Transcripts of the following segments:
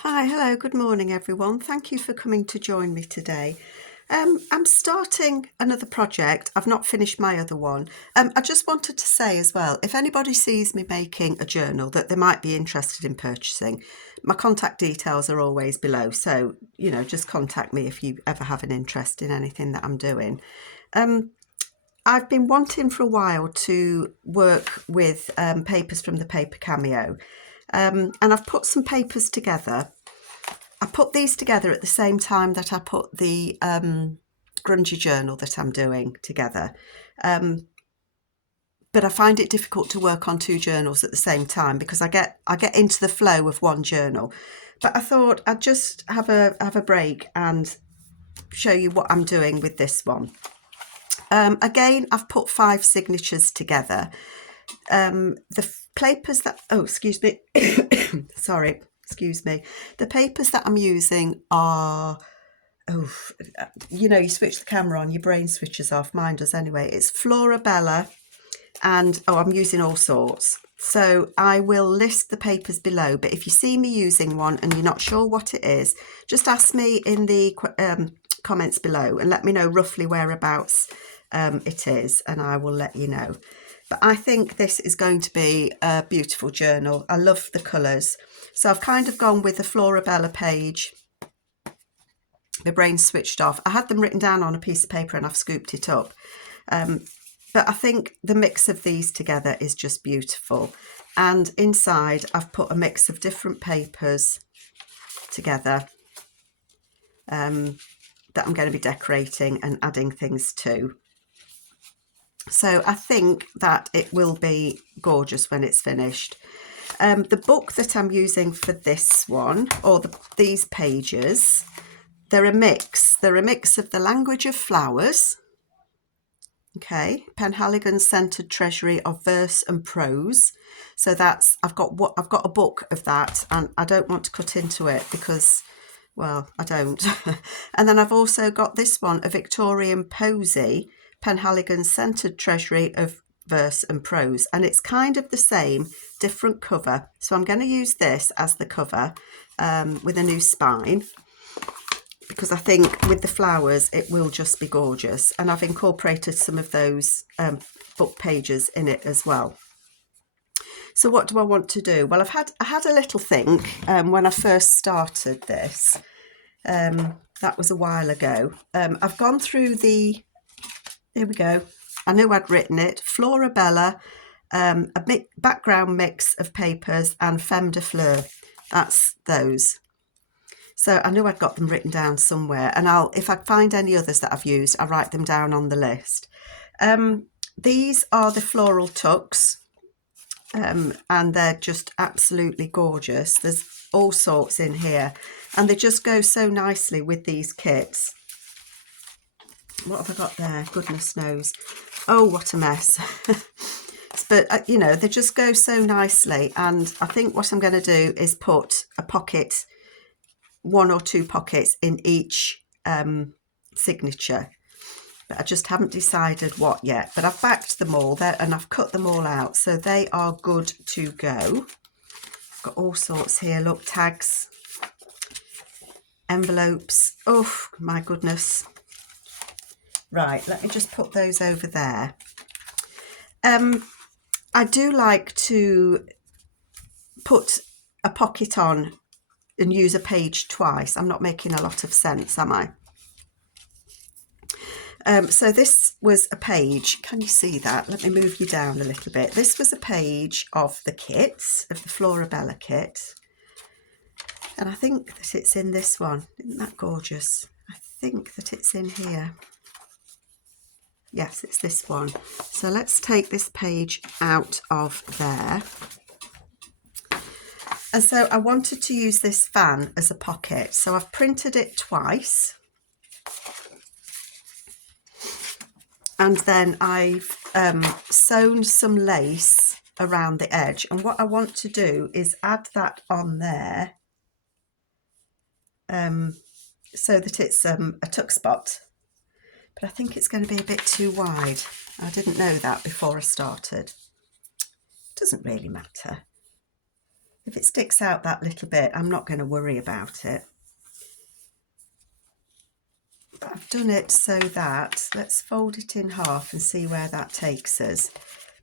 Hi, hello, good morning everyone. Thank you for coming to join me today. I'm starting another project. I've not finished my other one. I just wanted to say as well, if anybody sees me making a journal that they might be interested in purchasing, my contact details are always below. So, just contact me if you ever have an interest in anything that I'm doing. I've been wanting for a while to work with papers from the Paper Cameo. And I've put some papers together. I put these together at the same time that I put the grungy journal that I'm doing together. But I find it difficult to work on two journals at the same time because I get into the flow of one journal. But I thought I'd just have a break and show you what I'm doing with this one. Again, I've put 5 signatures together. The papers that, excuse me, sorry, excuse me. The papers that I'm using are, you switch the camera on, your brain switches off, mine does anyway. It's Florabella and, I'm using all sorts. So I will list the papers below, but if you see me using one and you're not sure what it is, just ask me in the comments below and let me know roughly whereabouts it is, and I will let you know. But I think this is going to be a beautiful journal. I love the colours. So I've kind of gone with the Florabella page. The brain switched off. I had them written down on a piece of paper and I've scooped it up. But I think the mix of these together is just beautiful. And inside I've put a mix of different papers together that I'm going to be decorating and adding things to. So I think that it will be gorgeous when it's finished. The book that I'm using for this one, or these pages, they're a mix. They're a mix of the language of flowers. Okay, Penhaligon's Centered Treasury of Verse and Prose. So that's I've got a book of that, and I don't want to cut into it because, well, I don't. And then I've also got this one, a Victorian Posy, Penhaligon's Centered Treasury of Verse and Prose, and it's kind of the same, different cover. So I'm going to use this as the cover with a new spine, because I think with the flowers it will just be gorgeous, and I've incorporated some of those book pages in it as well. So what do I want to do? Well, I had a little think when I first started this. That was a while ago. I've gone through here we go. I knew I'd written it. Florabella, a background mix of papers, and Femmes de Fleurs. That's those. So I knew I'd got them written down somewhere, and if I find any others that I've used, I'll write them down on the list. These are the floral tucks, and they're just absolutely gorgeous. There's all sorts in here, and they just go so nicely with these kits. What have I got there? Goodness knows. Oh, what a mess. But, they just go so nicely. And I think what I'm going to do is put a pocket, 1 or 2 pockets in each signature. But I just haven't decided what yet. But I've backed them all there and I've cut them all out. So they are good to go. I've got all sorts here. Look, tags, envelopes. Oh, my goodness. Right, let me just put those over there. I do like to put a pocket on and use a page twice. I'm not making a lot of sense, am I? So this was a page. Can you see that? Let me move you down a little bit. This was a page of the kits, of the Florabella kit. And I think that it's in this one. Isn't that gorgeous? I think that it's in here. Yes, it's this one. So let's take this page out of there. And so I wanted to use this fan as a pocket. So I've printed it twice. And then I've sewn some lace around the edge. And what I want to do is add that on there so that it's a tuck spot. But I think it's going to be a bit too wide. I didn't know that before I started. Doesn't really matter. If it sticks out that little bit, I'm not going to worry about it. But I've done it so that, let's fold it in half and see where that takes us,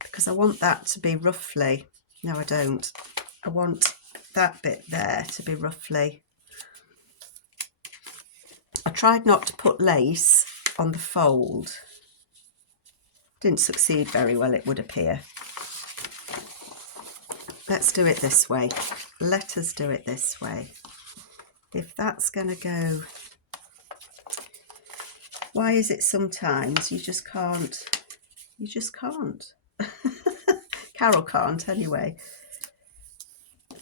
because I want that to be roughly, no I don't, I want that bit there to be roughly, I tried not to put lace on the fold, didn't succeed very well, it would appear. Let's do it this way, let us do it this way. If that's going to go, why is it sometimes you just can't, Carol can't anyway.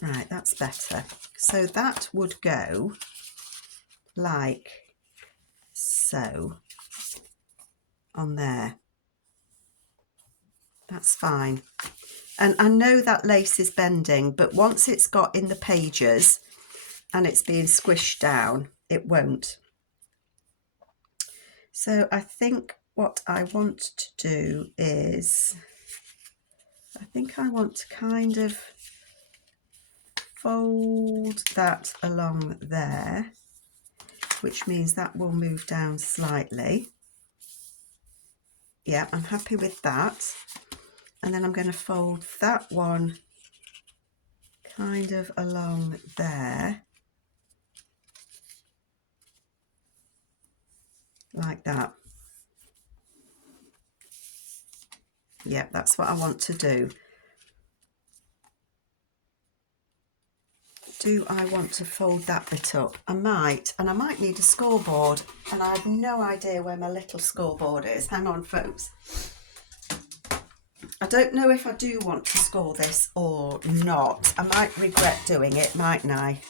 Right, that's better. So that would go like so on there. That's fine. And I know that lace is bending, but once it's got in the pages and it's being squished down, it won't. So I think what I want to do is, I think I want to kind of fold that along there, which means that will move down slightly. Yeah, I'm happy with that. And then I'm going to fold that one kind of along there, like that. Yeah, that's what I want to do. Do I want to fold that bit up? I might, and I might need a scoreboard, and I have no idea where my little scoreboard is. Hang on, folks. I don't know if I do want to score this or not. I might regret doing it, mightn't I?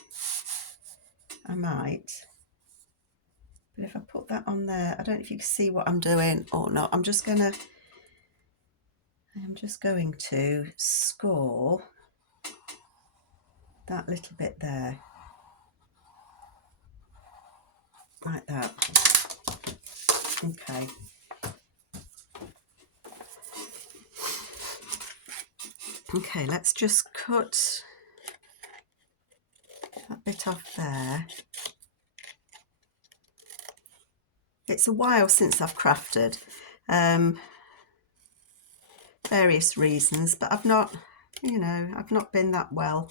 I might. But if I put that on there, I don't know if you can see what I'm doing or not. I'm just going to score that little bit there, like that. Okay. Okay, let's just cut that bit off there. It's a while since I've crafted, various reasons, but I've not, I've not been that well.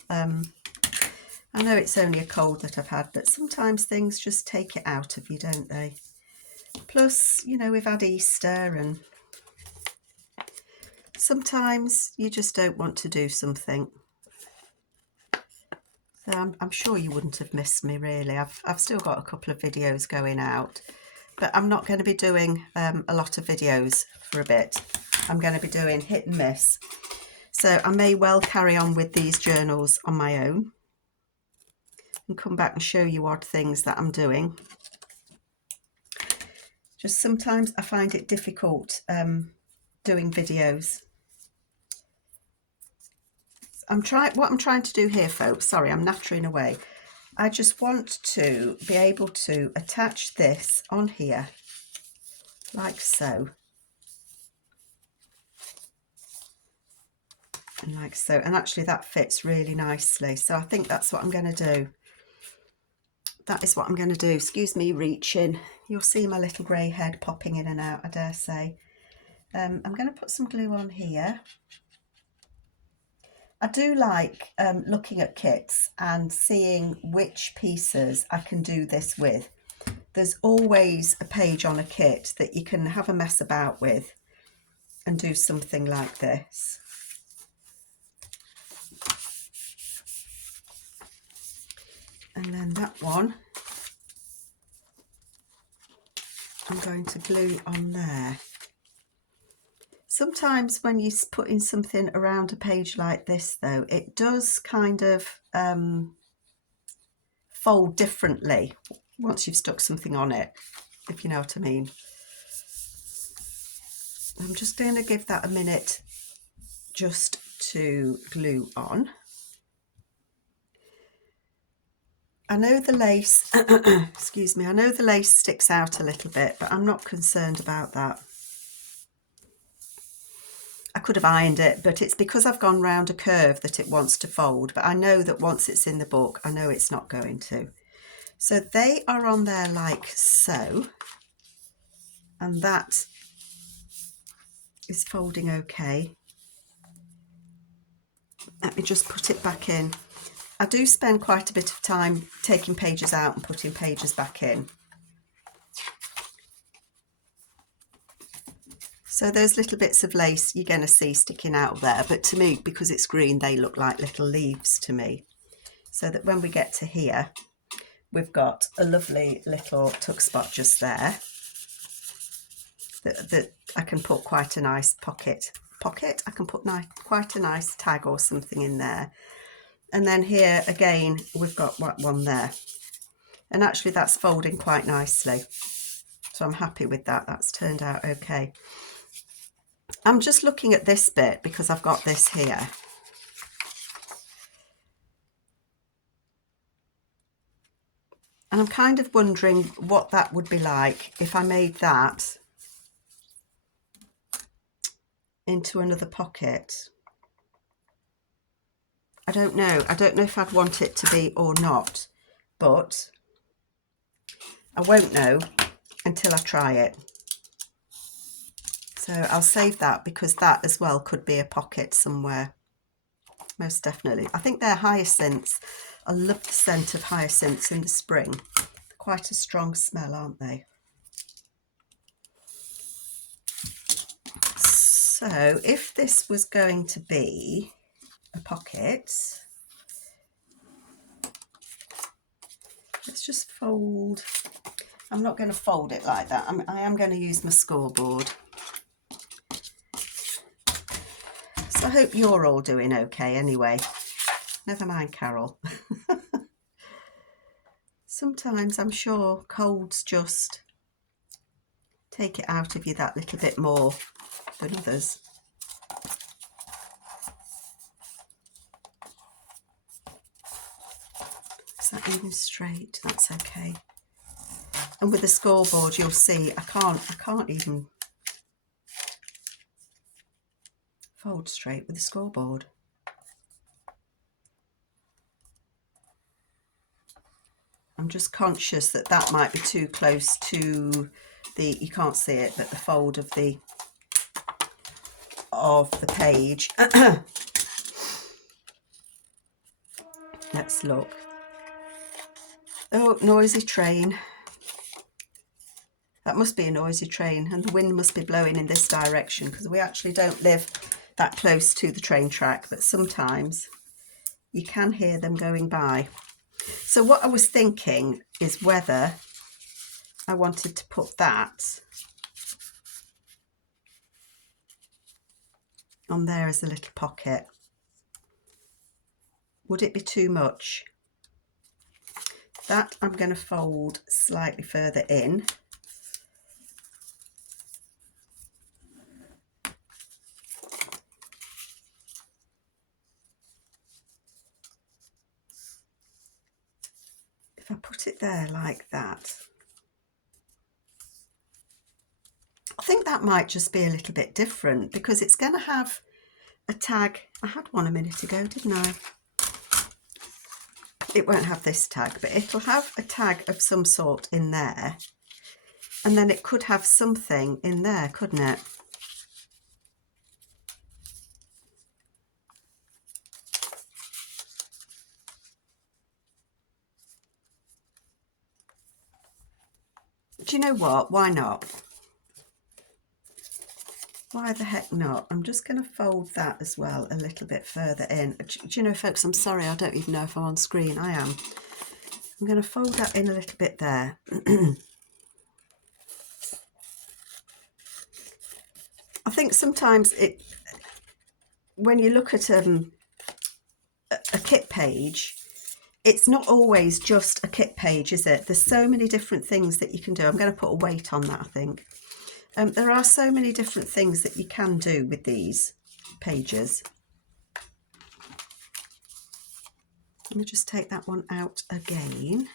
I know it's only a cold that I've had, but sometimes things just take it out of you, don't they? Plus, we've had Easter, and sometimes you just don't want to do something. So I'm sure you wouldn't have missed me, really. I've still got a couple of videos going out, but I'm not going to be doing a lot of videos for a bit. I'm going to be doing hit and miss. So I may well carry on with these journals on my own and come back and show you odd things that I'm doing. Just sometimes I find it difficult doing videos. What I'm trying to do here, folks, sorry, I'm nattering away. I just want to be able to attach this on here, like so. And like so. And actually that fits really nicely. So I think that's what I'm going to do. That is what I'm going to do. Excuse me reaching. You'll see my little grey head popping in and out, I dare say. I'm going to put some glue on here. I do like looking at kits and seeing which pieces I can do this with. There's always a page on a kit that you can have a mess about with and do something like this. And then that one, I'm going to glue on there. Sometimes when you're putting something around a page like this, though, it does kind of fold differently once you've stuck something on it, if you know what I mean. I'm just going to give that a minute just to glue on. I know the lace, excuse me, I know the lace sticks out a little bit, but I'm not concerned about that. I could have ironed it, but it's because I've gone round a curve that it wants to fold. But I know that once it's in the book, I know it's not going to. So they are on there like so. And that is folding okay. Let me just put it back in. I do spend quite a bit of time taking pages out and putting pages back in. So those little bits of lace you're going to see sticking out of there, but to me, because it's green, they look like little leaves to me. So that when we get to here, we've got a lovely little tuck spot just there that I can put quite a nice pocket. I can put quite a nice tag or something in there. And then here again, we've got one there. And actually that's folding quite nicely. So I'm happy with that. That's turned out okay. I'm just looking at this bit because I've got this here. And I'm kind of wondering what that would be like if I made that into another pocket. I don't know. I don't know if I'd want it to be or not, but I won't know until I try it. So I'll save that because that as well could be a pocket somewhere. Most definitely. I think they're hyacinths. I love the scent of hyacinths in the spring. They're quite a strong smell, aren't they? So if this was going to be a pocket, let's just fold. I'm not going to fold it like that. I am going to use my scoreboard. So I hope you're all doing okay anyway. Never mind, Carol. Sometimes I'm sure colds just take it out of you that little bit more than others. Is that even straight? That's okay. And with the scoreboard, you'll see I can't even fold straight with the scoreboard. I'm just conscious that that might be too close to the, you can't see it, but the fold of the page. Let's look. Oh, noisy train. That must be a noisy train, and the wind must be blowing in this direction because we actually don't live that close to the train track, but sometimes you can hear them going by. So what I was thinking is whether I wanted to put that on there as a little pocket. Would it be too much? That I'm going to fold slightly further in. If I put it there like that, I think that might just be a little bit different because it's going to have a tag. I had one a minute ago, didn't I? It won't have this tag, but it'll have a tag of some sort in there. And then it could have something in there, couldn't it? Do you know what? Why not? Why the heck not? I'm just going to fold that as well a little bit further in. Do you know, folks, I'm sorry, I don't even know if I'm on screen. I am. I'm going to fold that in a little bit there. I think sometimes when you look at a kit page, it's not always just a kit page, is it? There's so many different things that you can do. I'm going to put a weight on that, I think. There are so many different things that you can do with these pages. Let me just take that one out again.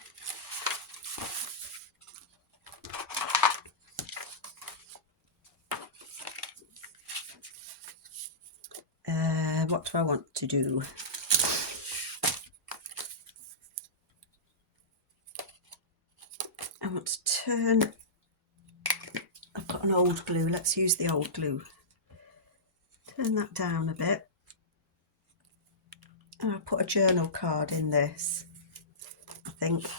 what do I want to do? I want to turn, I've got an old glue, let's use the old glue. Turn that down a bit. And I'll put a journal card in this, I think.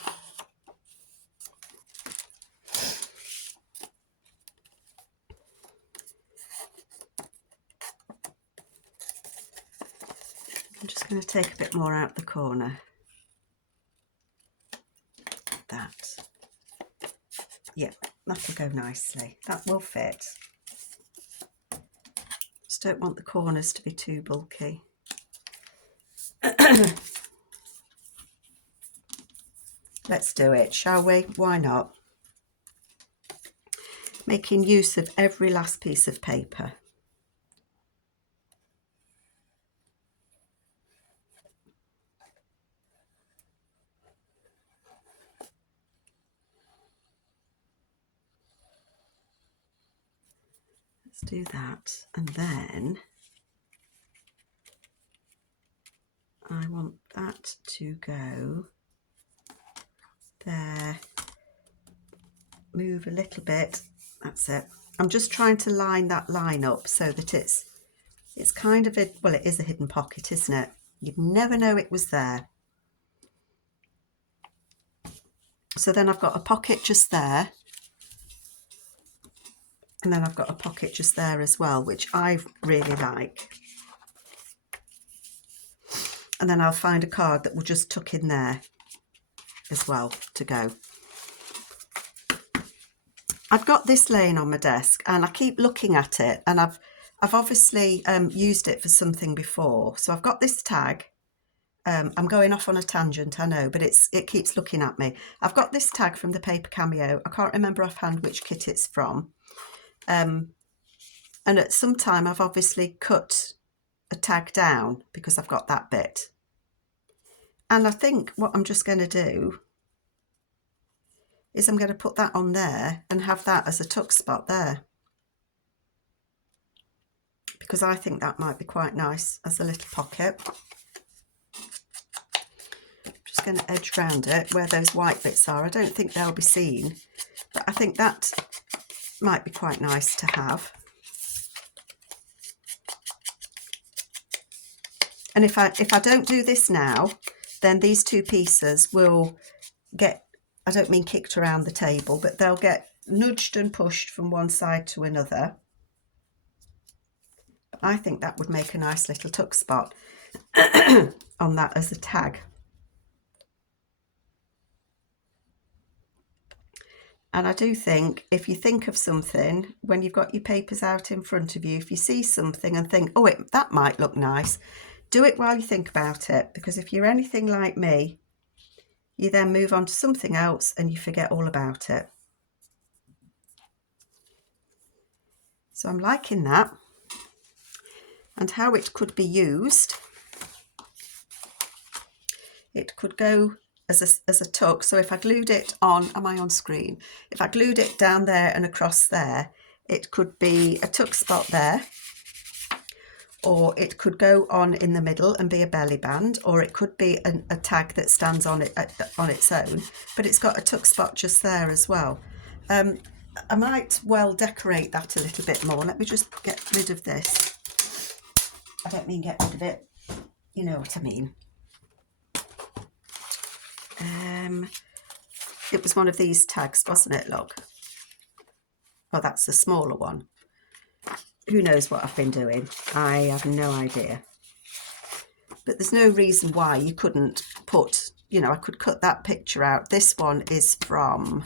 I'm just going to take a bit more out the corner. That. Yeah, that'll go nicely. That will fit. Just don't want the corners to be too bulky. Let's do it, shall we? Why not? Making use of every last piece of paper. Let's do that, and then I want that to go there. Move a little bit. That's it. I'm just trying to line that line up so that it's kind of a, well, it is a hidden pocket, isn't it? You'd never know it was there. So then I've got a pocket just there. And then I've got a pocket just there as well, which I really like. And then I'll find a card that will just tuck in there as well to go. I've got this laying on my desk and I keep looking at it, and I've obviously used it for something before. So I've got this tag. I'm going off on a tangent, I know, but it keeps looking at me. I've got this tag from the Paper Cameo. I can't remember offhand which kit it's from. And at some time I've obviously cut a tag down because I've got that bit. And I think what I'm just going to do is I'm going to put that on there and have that as a tuck spot there, because I think that might be quite nice as a little pocket. I'm just going to edge round it where those white bits are. I don't think they'll be seen, but I think that might be quite nice to have. And if I don't do this now, then these two pieces will get, I don't mean kicked around the table, but they'll get nudged and pushed from one side to another. But I think that would make a nice little tuck spot on that as a tag. And I do think if you think of something, when you've got your papers out in front of you, if you see something and think, oh, that might look nice, do it while you think about it. Because if you're anything like me, you then move on to something else and you forget all about it. So I'm liking that. And how it could be used, it could go as a tuck. So if I glued it on, am I on screen? If I glued it down there and across there, it could be a tuck spot there, or it could go on in the middle and be a belly band, or it could be a tag that stands on it on its own, but it's got a tuck spot just there as well. I might well decorate that a little bit more. Let me just get rid of this. I don't mean get rid of it, you know what I mean. It was one of these tags, wasn't it? Look. Oh, that's the smaller one. Who knows what I've been doing? I have no idea. But there's no reason why you couldn't put, you know, I could cut that picture out. This one is from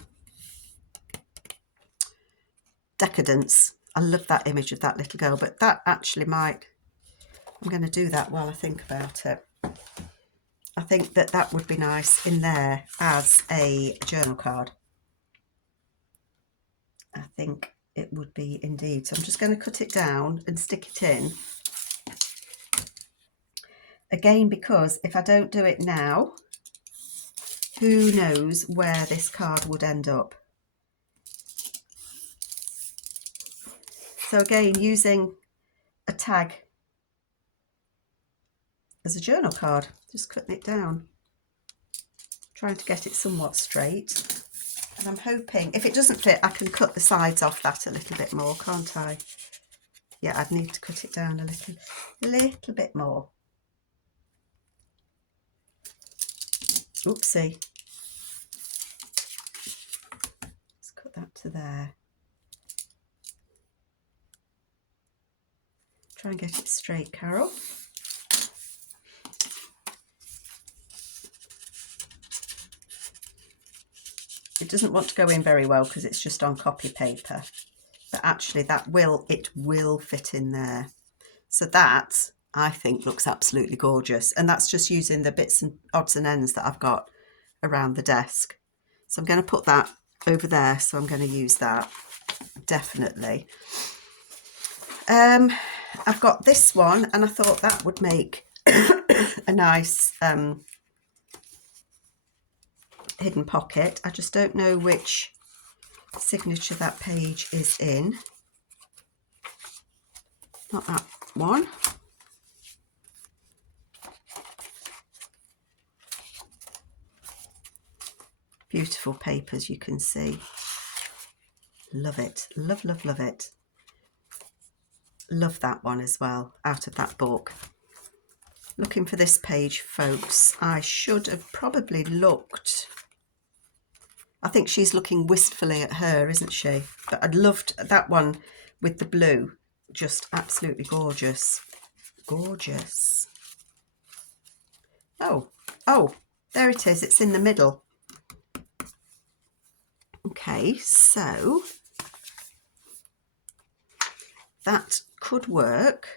Decadence. I love that image of that little girl, but that actually might, I'm going to do that while I think about it. I think that would be nice in there as a journal card. I think it would be indeed. So I'm just going to cut it down and stick it in. Again, because if I don't do it now, who knows where this card would end up. So again, using a tag as a journal card, just cutting it down, trying to get it somewhat straight. And I'm hoping, if it doesn't fit, I can cut the sides off that a little bit more, can't I? Yeah, I'd need to cut it down a little bit more. Oopsie. Let's cut that to there. Try and get it straight, Carol. It doesn't want to go in very well because it's just on copy paper, but actually it will fit in there. So that, I think, looks absolutely gorgeous. And that's just using the bits and odds and ends that I've got around the desk. So I'm going to put that over there. So I'm going to use that, definitely. I've got this one, and I thought that would make a nice hidden pocket. I just don't know which signature that page is in. Not that one. Beautiful papers, you can see. Love it. Love, love, love it. Love that one as well, out of that book. Looking for this page, folks. I should have probably looked. I think she's looking wistfully at her, isn't she? But I'd loved that one with the blue. Just absolutely gorgeous. Gorgeous. Oh, there it is. It's in the middle. Okay, so that could work.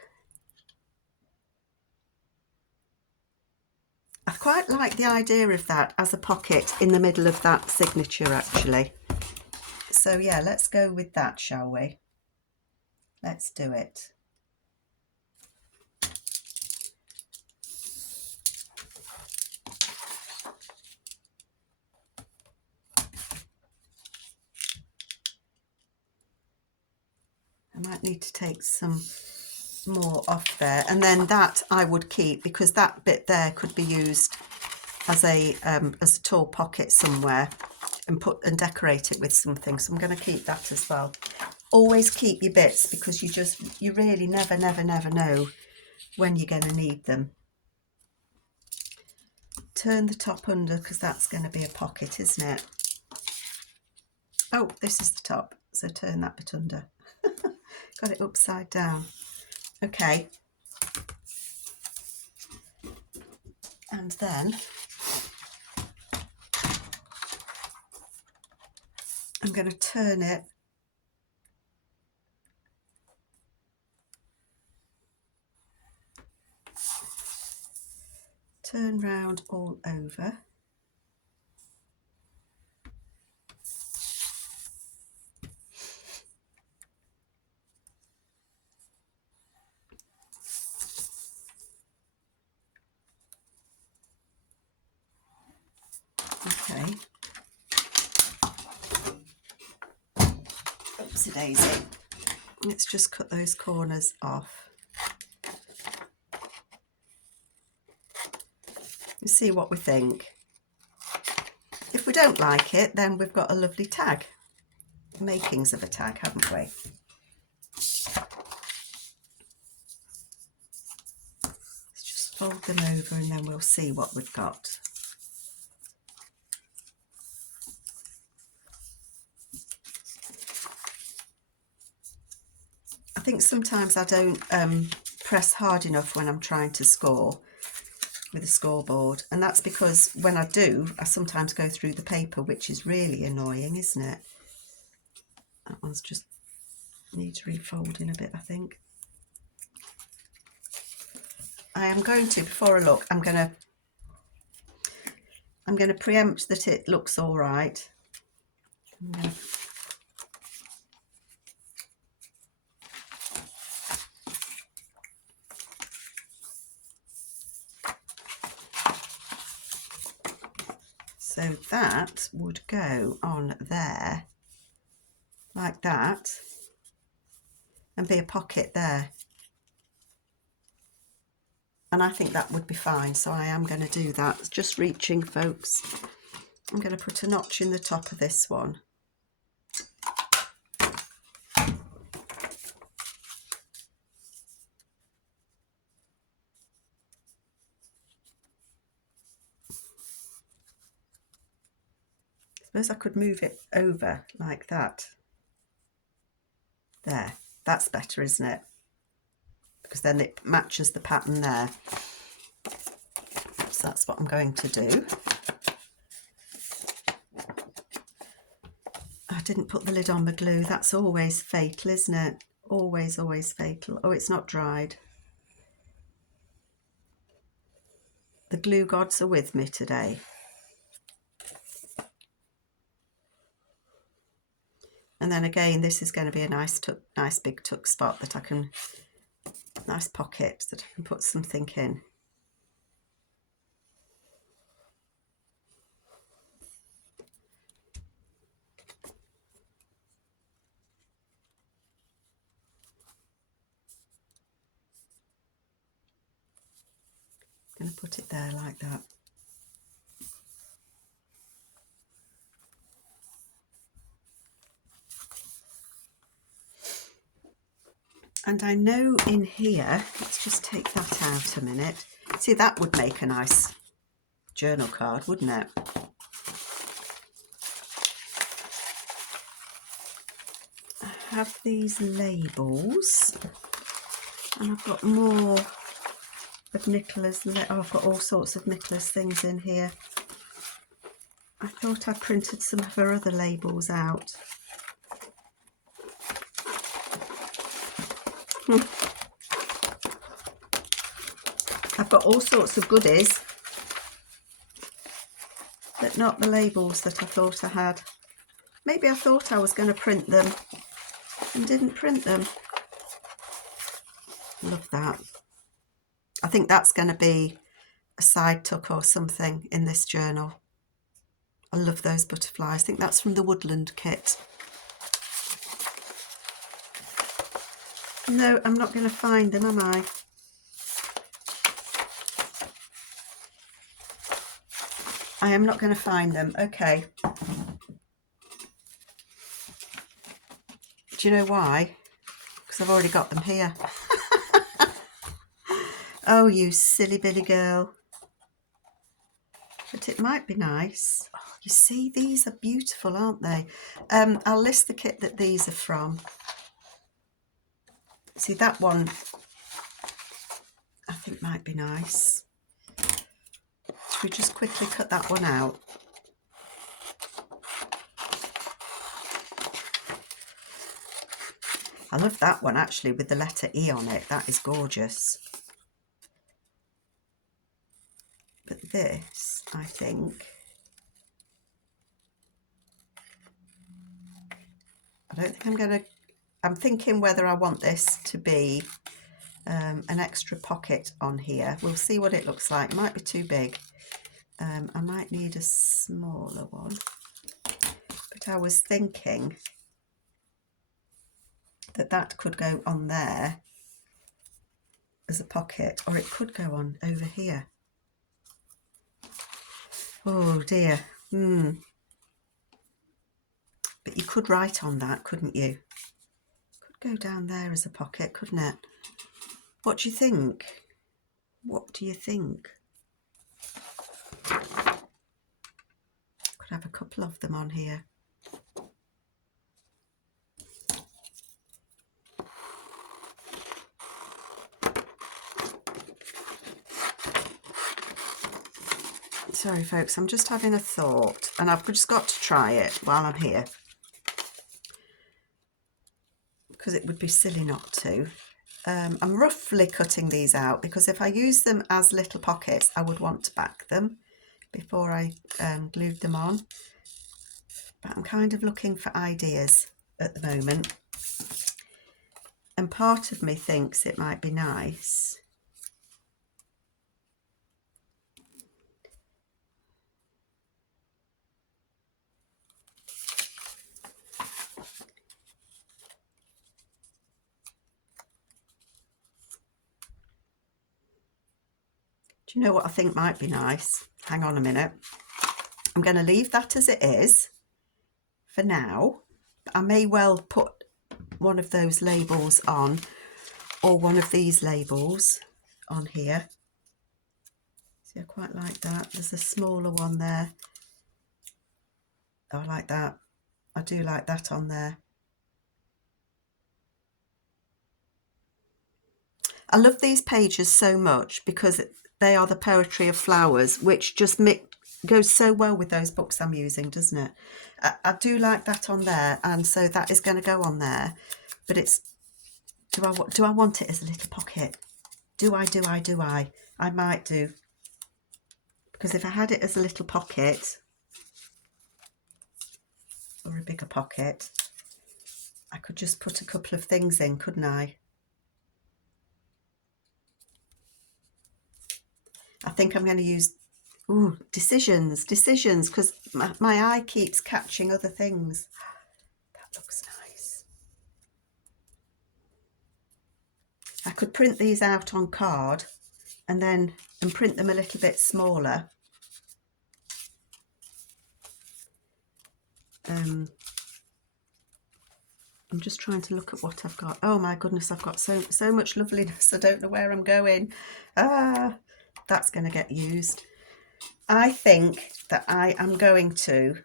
I quite like the idea of that as a pocket in the middle of that signature, actually. So yeah, let's go with that, shall we? Let's do it. I might need to take some more off there, and then that I would keep, because that bit there could be used as a tall pocket somewhere, and decorate it with something. So I'm going to keep that as well. Always keep your bits, because you really never know when you're going to need them. Turn the top under, because that's going to be a pocket, isn't it? Oh, this is the top, so turn that bit under. Got it upside down. Okay. And then I'm going to turn it round all over. Okay. Oopsie daisy. Let's just cut those corners off. And see what we think. If we don't like it, then we've got a lovely tag. The makings of a tag, haven't we? Let's just fold them over, and then we'll see what we've got. I think sometimes I don't press hard enough when I'm trying to score with a scoreboard, and that's because when I do, I sometimes go through the paper, which is really annoying, isn't it? That one's just needs refolding a bit, I think. I am going to, before I look, I'm going to preempt that it looks all right. So that would go on there like that, and be a pocket there. and I think that would be fine, so I am going to do that. It's just reaching, folks. I'm going to put a notch in the top of this one. I suppose I could move it over like that. There, that's better, isn't it? Because then it matches the pattern there. So that's what I'm going to do. I didn't put the lid on the glue. That's always fatal, isn't it? Always, always fatal. Oh, it's not dried. The glue gods are with me today. And then again, this is going to be a nice big tuck spot that I can, nice pocket that I can put something in. I'm going to put it there like that. And I know in here, let's just take that out a minute. See, that would make a nice journal card, wouldn't it? I have these labels, and I've got more of Nicola's. Oh, I've got all sorts of Nicola's things in here. I thought I printed some of her other labels out. I've got all sorts of goodies, but not the labels that I thought I had. Maybe I thought I was going to print them and didn't print them. Love that. I think that's going to be a side tuck or something in this journal. I love those butterflies. I think that's from the Woodland kit. No, I'm not going to find them, am I? I am not going to find them. Okay. Do you know why? Because I've already got them here. Oh, you silly Billy girl. But it might be nice. Oh, you see, these are beautiful, aren't they? I'll list the kit that these are from. See, that one I think might be nice. Should we just quickly cut that one out? I love that one actually with the letter E on it. That is gorgeous. But this, I think, I don't think I'm going to, I'm thinking whether I want this to be an extra pocket on here. We'll see what it looks like. It might be too big. I might need a smaller one. But I was thinking that that could go on there as a pocket, or it could go on over here. Oh dear. But you could write on that, couldn't you? Could go down there as a pocket, couldn't it? What do you think? What do you think? Could have a couple of them on here. Sorry folks, I'm just having a thought and I've just got to try it while I'm here, because it would be silly not to. I'm roughly cutting these out because if I use them as little pockets, I would want to back them before I glued them on. But I'm kind of looking for ideas at the moment. And part of me thinks it might be nice Do you know what I think might be nice? Hang on a minute. I'm going to leave that as it is for now. I may well put one of those labels on, or one of these labels on here. See, I quite like that. There's a smaller one there. Oh, I like that. I do like that on there. I love these pages so much because they are the poetry of flowers, which just goes so well with those books I'm using, doesn't it? I do like that on there, and so that is going to go on there. But it's, do I want it as a little pocket? Do I? I might do. Because if I had it as a little pocket, or a bigger pocket, I could just put a couple of things in, couldn't I? I think I'm going to use, decisions, because my eye keeps catching other things. That looks nice. I could print these out on card and print them a little bit smaller. I'm just trying to look at what I've got. Oh my goodness, I've got so much loveliness. I don't know where I'm going. That's going to get used. I think that I am going to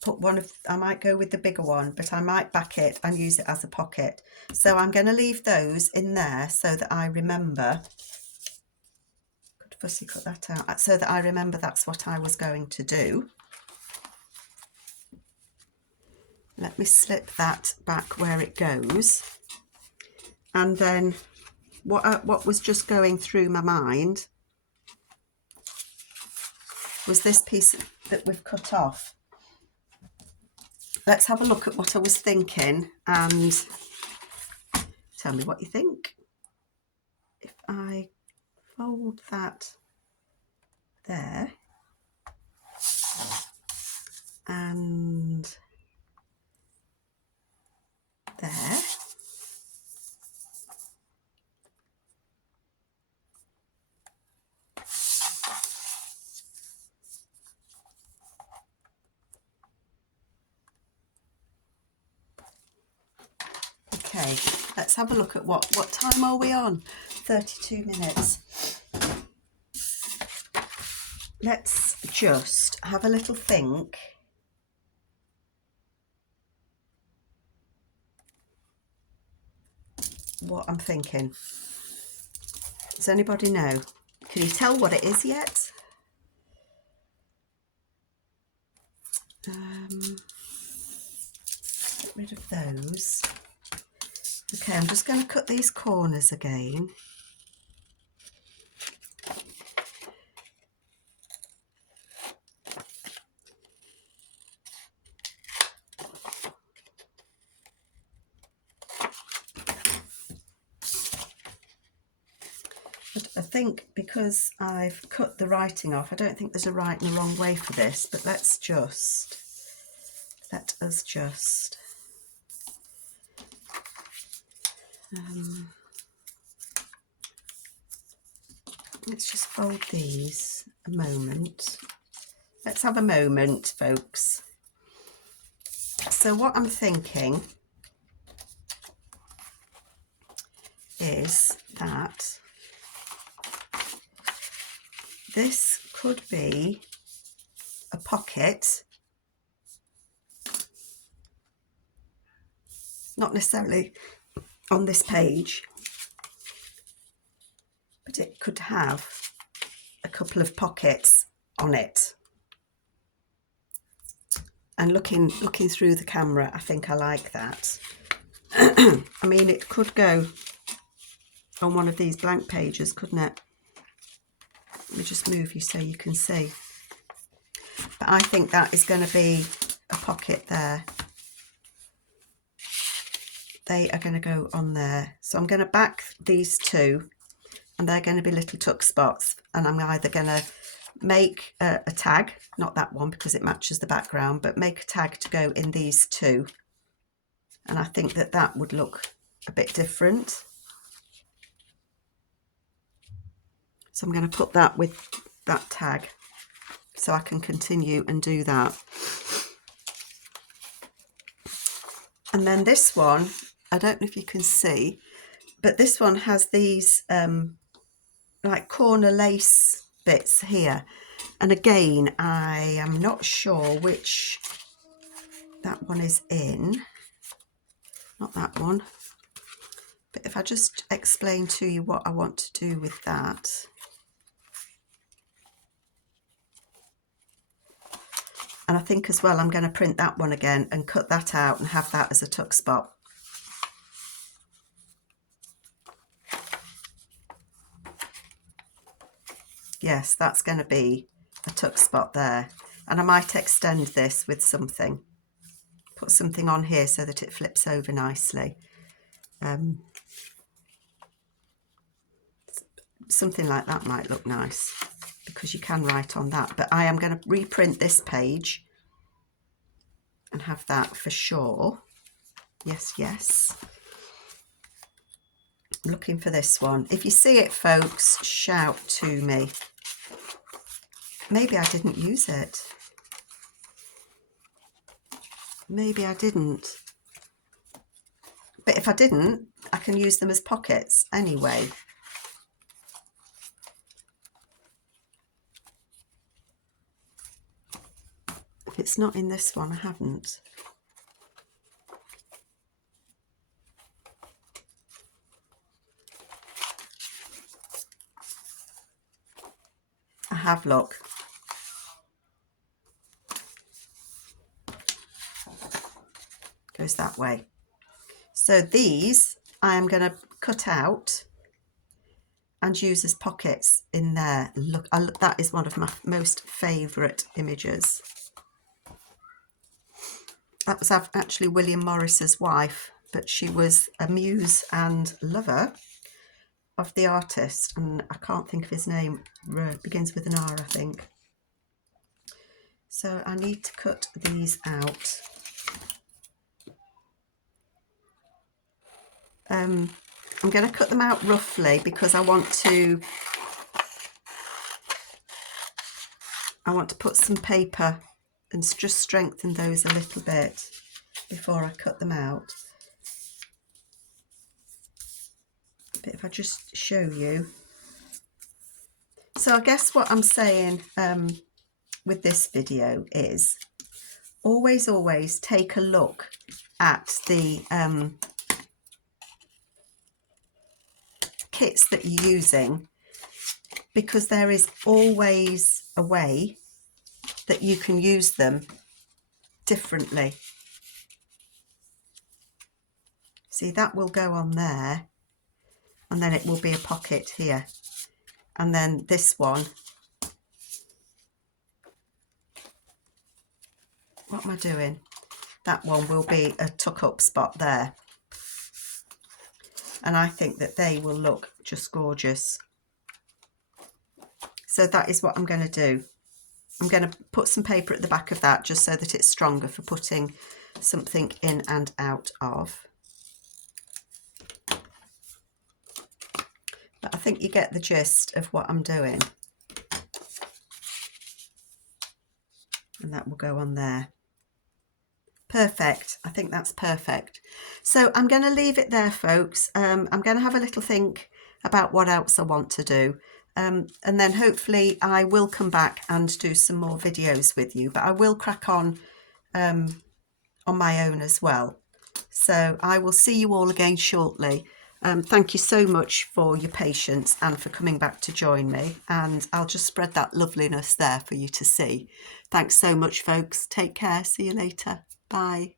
put I might go with the bigger one, but I might back it and use it as a pocket. So I'm going to leave those in there so that I remember. Could fussy cut that out, so that I remember that's what I was going to do. Let me slip that back where it goes. And then what was just going through my mind was this piece that we've cut off. Let's have a look at what I was thinking and tell me what you think. If I fold that there and there, okay, let's have a look at what time are we on? 32 minutes. Let's just have a little think. What I'm thinking. Does anybody know? Can you tell what it is yet? Get rid of those. Okay, I'm just going to cut these corners again. But I think because I've cut the writing off, I don't think there's a right and a wrong way for this, but let us just let's just fold these a moment. Let's have a moment, folks. So what I'm thinking is that this could be a pocket, not necessarily on this page, but it could have a couple of pockets on it. And looking through the camera, I think I like that. I mean, it could go on one of these blank pages, couldn't it? Let me just move you so you can see. But I think that is going to be a pocket there. They are going to go on there. So I'm going to back these two, and they're going to be little tuck spots. And I'm either going to make a tag, not that one because it matches the background, but make a tag to go in these two. And I think that that would look a bit different. So I'm going to put that with that tag so I can continue and do that. And then this one, I don't know if you can see, but this one has these like corner lace bits here. And again, I am not sure which that one is in. Not that one. But if I just explain to you what I want to do with that. And I think as well, I'm going to print that one again and cut that out and have that as a tuck spot. Yes, that's going to be a tuck spot there. And I might extend this with something. Put something on here so that it flips over nicely. Something like that might look nice because you can write on that. But I am going to reprint this page and have that for sure. Yes, yes. I'm looking for this one. If you see it, folks, shout to me. Maybe I didn't use it. Maybe I didn't. But if I didn't, I can use them as pockets anyway. If it's not in this one, I haven't. I have, look. Goes that way. So these I am going to cut out and use as pockets in there. Look, that is one of my most favourite images. That was actually William Morris's wife, but she was a muse and lover of the artist, and I can't think of his name. Begins with an R, I think. So I need to cut these out. I'm going to cut them out roughly because I want to put some paper and just strengthen those a little bit before I cut them out. But if I just show you. So I guess what I'm saying with this video is always take a look at the kits that you're using, because there is always a way that you can use them differently. See, that will go on there, and then it will be a pocket here, and then this one, what am I doing? That one will be a tuck up spot there, and I think that they will look just gorgeous. So that is what I'm going to do. I'm going to put some paper at the back of that just so that it's stronger for putting something in and out of. But I think you get the gist of what I'm doing. And that will go on there. Perfect. I think that's perfect. So I'm going to leave it there, folks. I'm going to have a little think about what else I want to do. And then hopefully I will come back and do some more videos with you, but I will crack on my own as well. So I will see you all again shortly. Thank you so much for your patience and for coming back to join me. And I'll just spread that loveliness there for you to see. Thanks so much, folks. Take care. See you later. Bye.